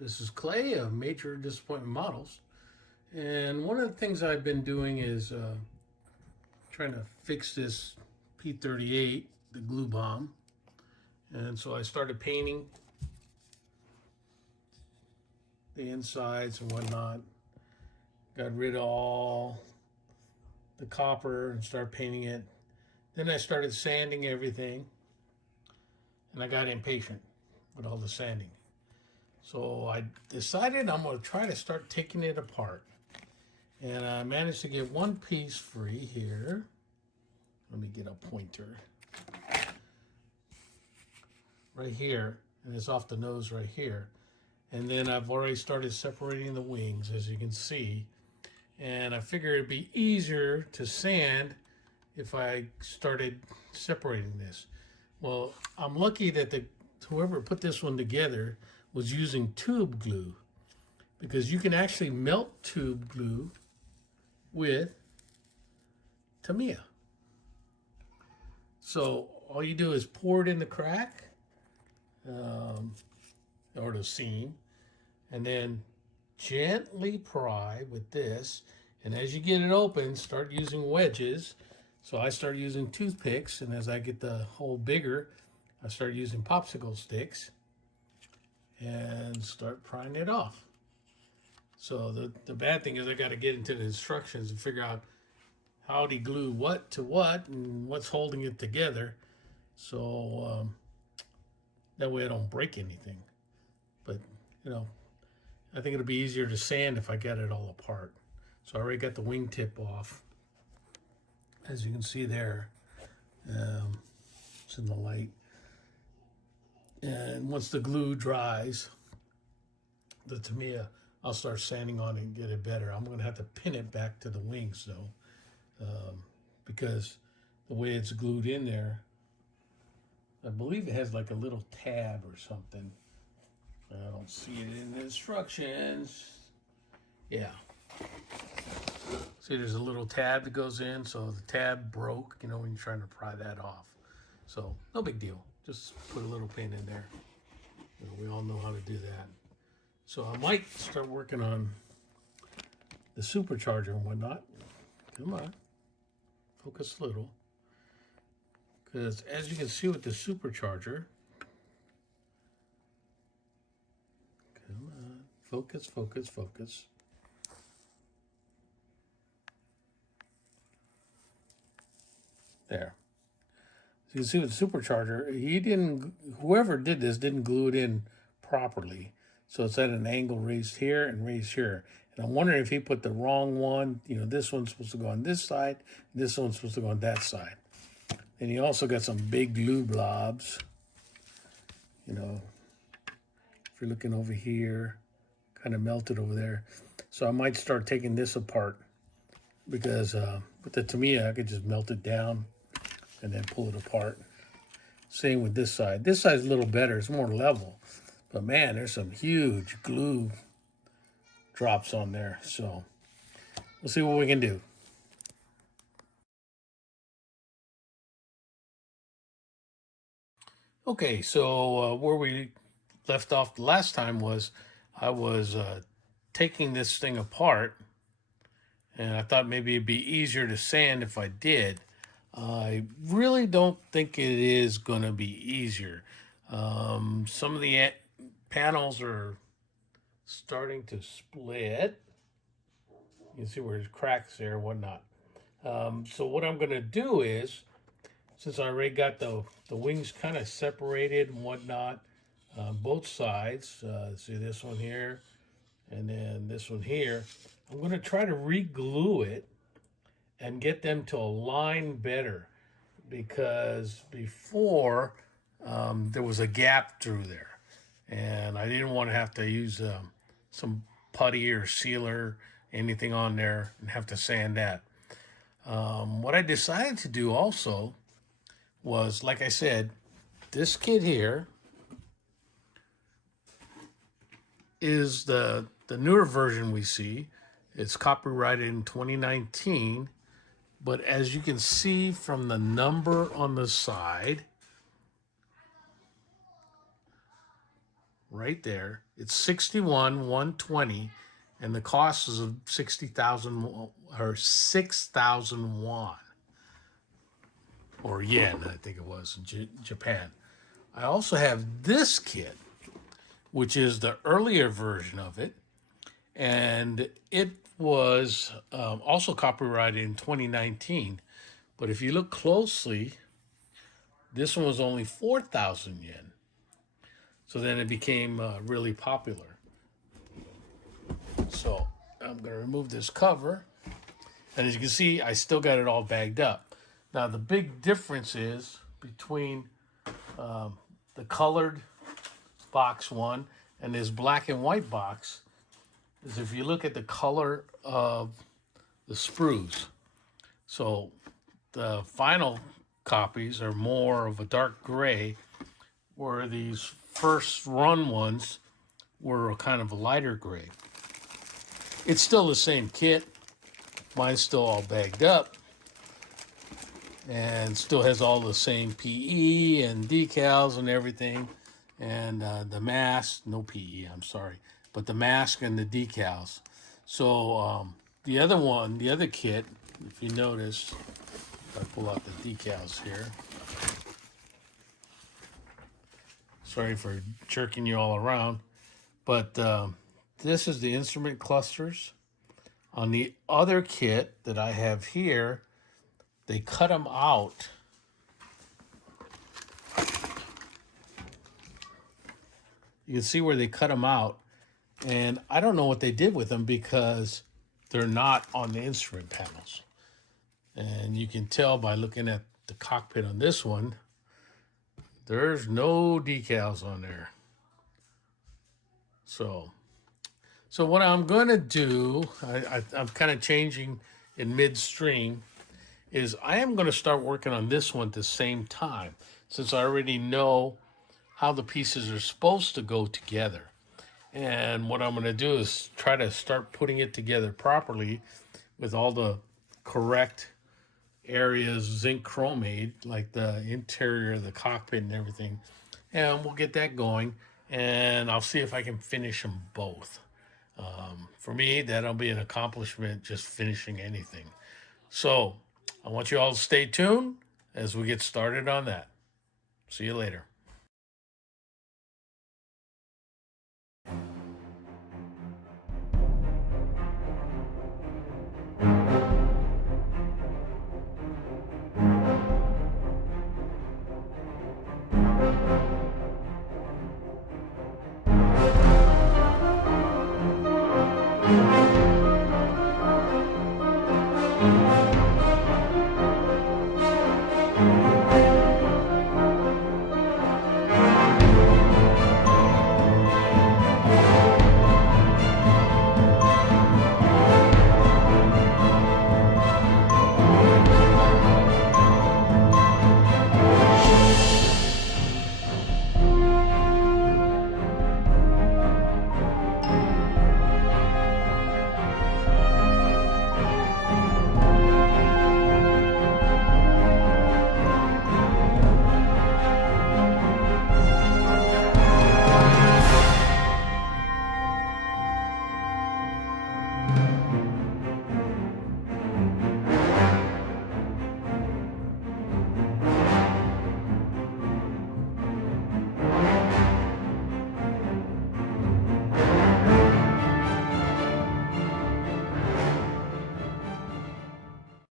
This is Clay of Major Disappointment Models. And one of the things I've been doing is trying to fix this P-38, the glue bomb. And so I started painting the insides and whatnot. Got rid of all the copper and started painting it. Then I started sanding everything. And I got impatient with all the sanding. So I decided I'm going to try to start taking it apart. And I managed to get one piece free here. Let me get a pointer. Right here, and it's off the nose right here. And then I've already started separating the wings, as you can see. And I figured it'd be easier to sand if I started separating this. Well, I'm lucky that whoever put this one together was using tube glue, because you can actually melt tube glue with Tamiya. So all you do is pour it in the crack or the seam, and then gently pry with this. And as you get it open, start using wedges. So I start using toothpicks, and as I get the hole bigger, I start using popsicle sticks and start prying it off. So the bad thing is I got to get into the instructions and figure out how to glue what to what and what's holding it together. So that way I don't break anything. But, you know, I think it'll be easier to sand if I get it all apart. So I already got the wingtip off, as you can see there. It's in the light. And once the glue dries, the Tamiya, I'll start sanding on it and get it better. I'm going to have to pin it back to the wings, though, because the way it's glued in there, I believe it has like a little tab or something. I don't see it in the instructions. Yeah. See, there's a little tab that goes in, so the tab broke, you know, when you're trying to pry that off. So, no big deal. Just put a little pin in there. You know, we all know how to do that. So I might start working on the supercharger and whatnot. Come on. Focus a little. Because as you can see with the supercharger, come on, focus, focus, focus. There. So you can see with the supercharger, whoever did this didn't glue it in properly. So it's at an angle raised here and raised here. And I'm wondering if he put the wrong one. You know, this one's supposed to go on this side, this one's supposed to go on that side. And he also got some big glue blobs. You know, if you're looking over here, kind of melted over there. So I might start taking this apart, because with the Tamiya, I could just melt it down and then pull it apart. Same with this side. This side's a little better. It's more level. But man, there's some huge glue drops on there. So we'll see what we can do. Okay, so where we left off the last time was I was taking this thing apart, and I thought maybe it'd be easier to sand if I did. I really don't think it is going to be easier. Some of the panels are starting to split. You can see where there's cracks there and whatnot. So what I'm going to do is, since I already got the wings kind of separated and whatnot, both sides, see this one here and then this one here, I'm going to try to re-glue it and get them to align better, because before there was a gap through there, and I didn't want to have to use some putty or sealer, anything on there, and have to sand that. What I decided to do also was, like I said, this kit here is the newer version we see. It's copyrighted in 2019, but as you can see from the number on the side, right there, It's 61,120, and the cost is of 60,000 or 6,000 won or yen, I think it was in Japan. I also have this kit, which is the earlier version of it, and it was also copyrighted in 2019. But if you look closely, this one was only 4,000 yen. So then it became really popular. So I'm going to remove this cover. And as you can see, I still got it all bagged up. Now, the big difference is between the colored box one and this black and white box is if you look at the color of the sprues. So the final copies are more of a dark gray, where these first run ones were a kind of a lighter gray. It's still the same kit. Mine's still all bagged up and still has all the same PE and decals and everything. And the mask, no PE, I'm sorry, but the mask and the decals. So the other one, the other kit, if you notice, if I pull out the decals here. Sorry for jerking you all around, but this is the instrument clusters. On the other kit that I have here, they cut them out. You can see where they cut them out, and I don't know what they did with them because they're not on the instrument panels. And you can tell by looking at the cockpit on this one, there's no decals on there. So what I'm going to do, I'm kind of changing in midstream, is I am going to start working on this one at the same time, since I already know how the pieces are supposed to go together. And what I'm going to do is try to start putting it together properly with all the correct areas zinc chromate, like the interior of the cockpit and everything. And we'll get that going, and I'll see if I can finish them both. For me, that'll be an accomplishment, just finishing anything. So I want you all to stay tuned as we get started on that. See you later.